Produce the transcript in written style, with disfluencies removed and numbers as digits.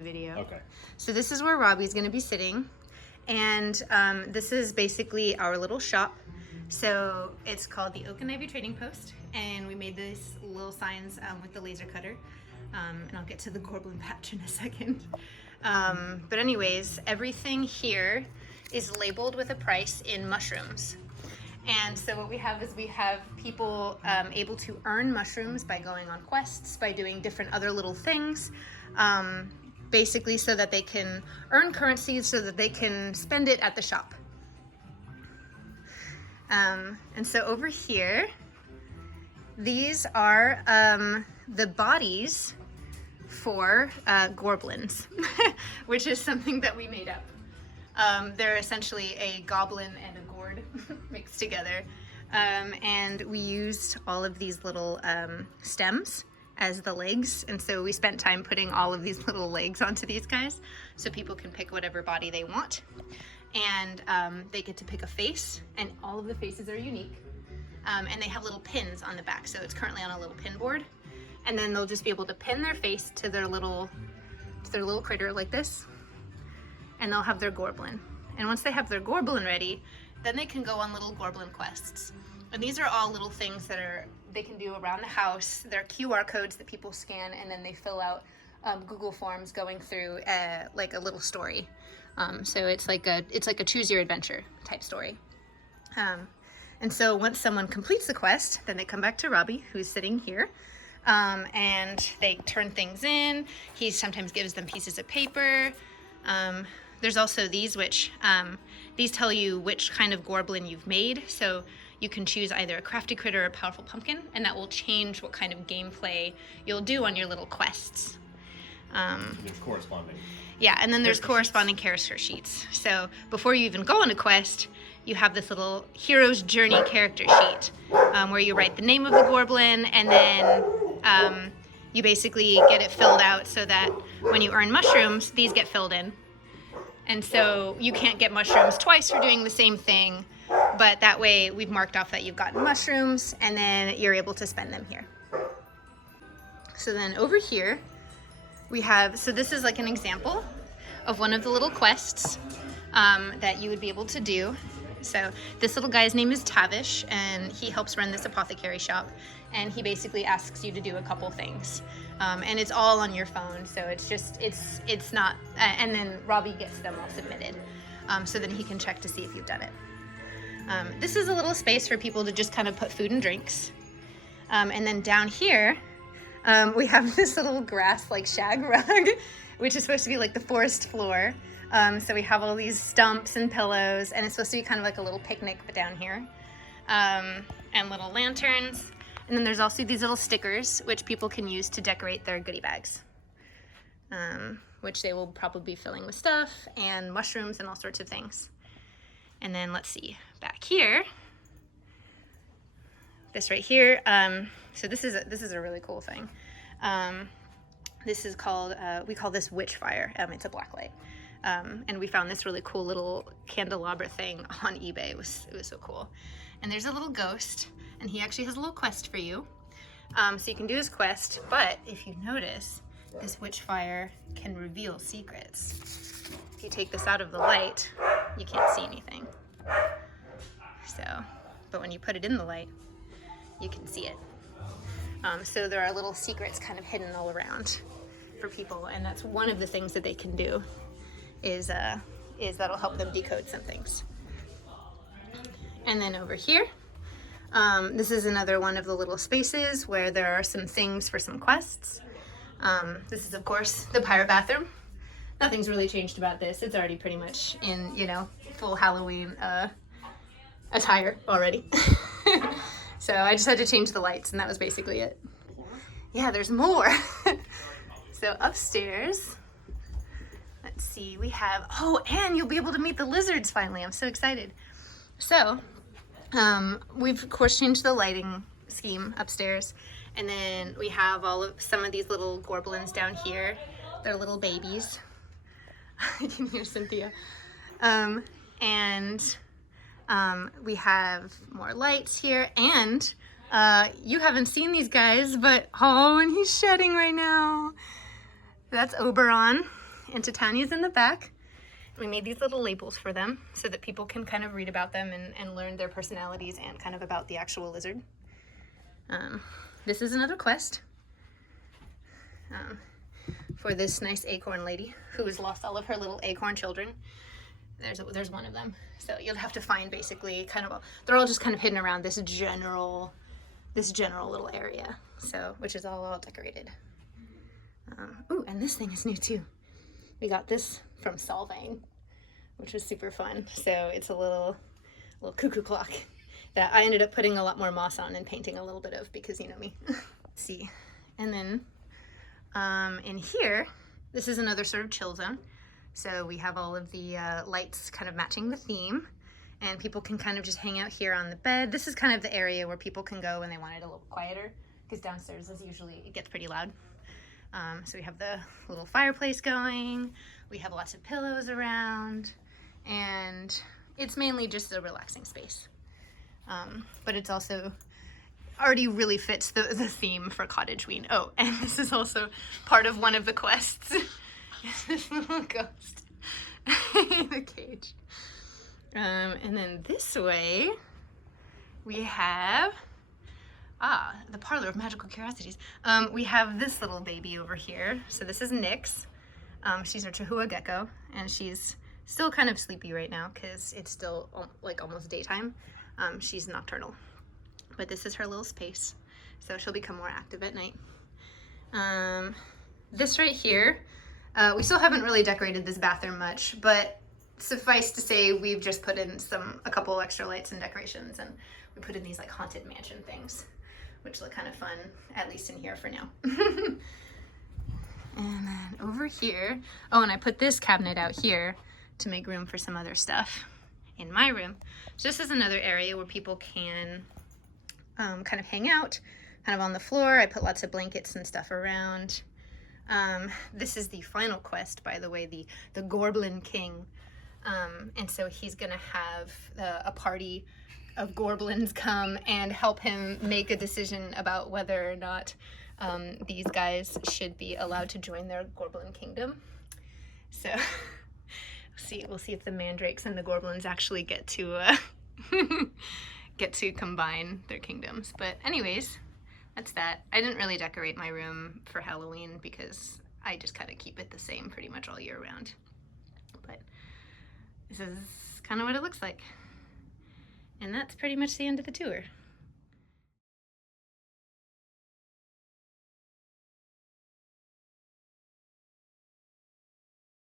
video. Okay. So this is where Robbie's going to be sitting, and this is basically our little shop. So it's called the Oak and Ivy Trading Post, and we made these little signs with the laser cutter, and I'll get to the Gorblin patch in a second. But anyways, everything here is labeled with a price in mushrooms. And so what we have is we have people able to earn mushrooms by going on quests, by doing different other little things, basically so that they can earn currency so that they can spend it at the shop. And so over here, these are the bodies for Gourblins, which is something that we made up. They're essentially a goblin and a gourd mixed together. And we used all of these little stems as the legs. And so we spent time putting all of these little legs onto these guys so people can pick whatever body they want. And they get to pick a face, and all of the faces are unique. And they have little pins on the back. So it's currently on a little pin board. And then they'll just be able to pin their face to their little critter like this. And they'll have their Gorblin. And once they have their Gorblin ready, then they can go on little Gorblin quests. And these are all little things that they can do around the house. They're QR codes that people scan, and then they fill out Google Forms going through like a little story. So it's like a choose your adventure type story. And so once someone completes the quest, then they come back to Robbie, who's sitting here, and they turn things in. He sometimes gives them pieces of paper. There's also these, which these tell you which kind of Gorblin you've made. So you can choose either a crafty critter or a powerful pumpkin, and that will change what kind of gameplay you'll do on your little quests. There's corresponding. Yeah, and then there's corresponding character sheets. So before you even go on a quest, you have this little hero's journey character sheet where you write the name of the Gorblin, and then you basically get it filled out so that when you earn mushrooms, these get filled in. And so you can't get mushrooms twice for doing the same thing, but that way we've marked off that you've gotten mushrooms, and then you're able to spend them here. So then over here, we have, so this is like an example of one of the little quests that you would be able to do. So this little guy's name is Tavish, and he helps run this apothecary shop, and he basically asks you to do a couple things. And it's all on your phone, so it's not, and then Robbie gets them all submitted, so then he can check to see if you've done it. This is a little space for people to just kind of put food and drinks. And then down here, we have this little grass like shag rug, which is supposed to be like the forest floor. So we have all these stumps and pillows, and it's supposed to be kind of like a little picnic but down here. And little lanterns. And then there's also these little stickers, which people can use to decorate their goodie bags, which they will probably be filling with stuff and mushrooms and all sorts of things. And then let's see, back here, this right here. So this is a really cool thing. This is called, we call this Witchfire. It's a black light. And we found this really cool little candelabra thing on eBay. It was so cool. And there's a little ghost, and he actually has a little quest for you. So you can do his quest, but if you notice, this Witchfire can reveal secrets. If you take this out of the light, you can't see anything. So, but when you put it in the light, you can see it. So there are little secrets kind of hidden all around for people, and that's one of the things that they can do is that'll help them decode some things. And then over here, this is another one of the little spaces where there are some things for some quests. This is, of course, the pirate bathroom. Nothing's really changed about this. It's already pretty much in, full Halloween attire already. So I just had to change the lights, and that was basically it. Yeah, there's more. So upstairs, let's see, we have, and you'll be able to meet the lizards finally. I'm so excited. So we've, of course, changed the lighting scheme upstairs. And then we have some of these little Gorblins down here. They're little babies. I can hear Cynthia. And we have more lights here, and you haven't seen these guys, but and he's shedding right now. That's Oberon. and Titania's in the back. We made these little labels for them so that people can kind of read about them and learn their personalities and kind of about the actual lizard. This is another quest for this nice acorn lady who has lost all of her little acorn children. There's one of them. So you'll have to find basically kind of, they're all just kind of hidden around this general little area. So, which is all decorated. Ooh, and this thing is new too. We got this from Solvang, which was super fun. So it's a little cuckoo clock that I ended up putting a lot more moss on and painting a little bit of because you know me. See, and then in here, this is another sort of chill zone. So we have all of the lights kind of matching the theme, and people can kind of just hang out here on the bed. This is kind of the area where people can go when they want it a little quieter, because downstairs is usually, it gets pretty loud. So we have the little fireplace going, we have lots of pillows around, and it's mainly just a relaxing space. But it's also already really fits the theme for Cottageween. Oh, and this is also part of one of the quests. This little ghost in a cage. And then this way we have the Parlor of Magical Curiosities. We have this little baby over here. So this is Nyx. She's a Chihuahua gecko, and she's still kind of sleepy right now because it's still like almost daytime. She's nocturnal, but this is her little space, so she'll become more active at night. This right here, we still haven't really decorated this bathroom much, but suffice to say we've just put in a couple extra lights and decorations, and we put in these like haunted mansion things, which look kind of fun, at least in here for now. And then over here, oh, and I put this cabinet out here to make room for some other stuff in my room. So this is another area where people can kind of hang out, kind of on the floor. I put lots of blankets and stuff around. This is the final quest, by the way, the Gorblin King. And so he's gonna have a party of Gourblins come and help him make a decision about whether or not these guys should be allowed to join their Gorblin kingdom. So we'll see if the mandrakes and the Gourblins actually get to combine their kingdoms. But anyways, that's that. I didn't really decorate my room for Halloween because I just kind of keep it the same pretty much all year round. But this is kind of what it looks like. And that's pretty much the end of the tour.